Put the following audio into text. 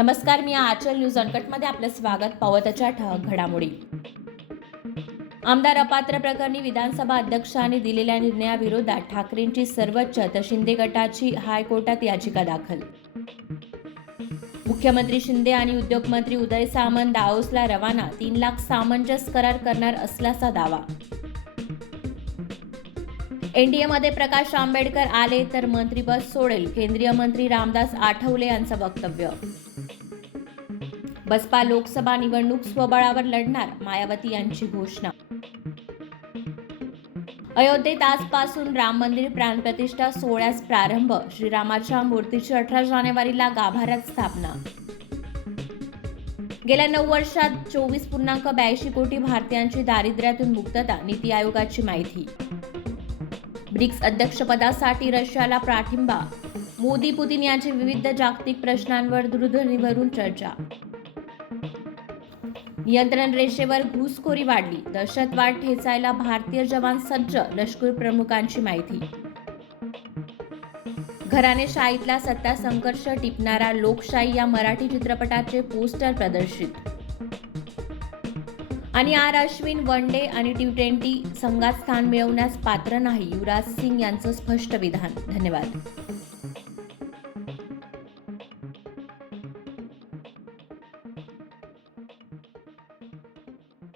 नमस्कार, मी आचल न्यूज अनकटमध्ये आपलं स्वागत. पावताच्या ठळक घडामोडी. आमदार अपात्र प्रकरणी विधानसभा अध्यक्षांनी दिलेल्या निर्णयाविरोधात ठाकरेंची सर्वोच्च तर शिंदे गटाची हायकोर्टात याचिका दाखल. मुख्यमंत्री शिंदे आणि उद्योगमंत्री उदय सामंत दाओसला रवाना, 3 लाख सामंजस्य करार करणार असल्याचा दावा. एनडीएमध्ये प्रकाश आंबेडकर आले तर मंत्रिपद सोडेल, केंद्रीय मंत्री रामदास आठवले यांचं वक्तव्य. बसपा लोकसभा निवडणूक स्वबळावर लढणार, मायावती यांची घोषणा. अयोध्येत आजपासून राम मंदिर प्राणप्रतिष्ठा सोहळ्यास प्रारंभ, श्रीरामाच्या मूर्तीची 18 जानेवारीला गाभाऱ्यात स्थापना. गेल्या 9 वर्षात 24.82 कोटी भारतीयांची दारिद्र्यातून मुक्तता, नीती आयोगाची माहिती. ब्रिक्स अध्यक्षपदासाठी रशियाला पाठिंबा, मोदी पुतिन यांची विविध जागतिक प्रश्नांवर दूरध्वनीवरून चर्चा. नियंत्रण रेषेवर घुसखोरी वाढली, दहशतवाद ठेचायला भारतीय जवान सज्ज, लष्कर प्रमुखांची माहिती. घराणेशाहीतला सत्ता संघर्ष टिपणारा लोकशाही या मराठी चित्रपटाचे पोस्टर प्रदर्शित. आणि अश्विन वन डे आणि T20 संघात स्थान मिळवण्यास पात्र नाही, युवराज सिंग यांचं स्पष्ट विधान. धन्यवाद.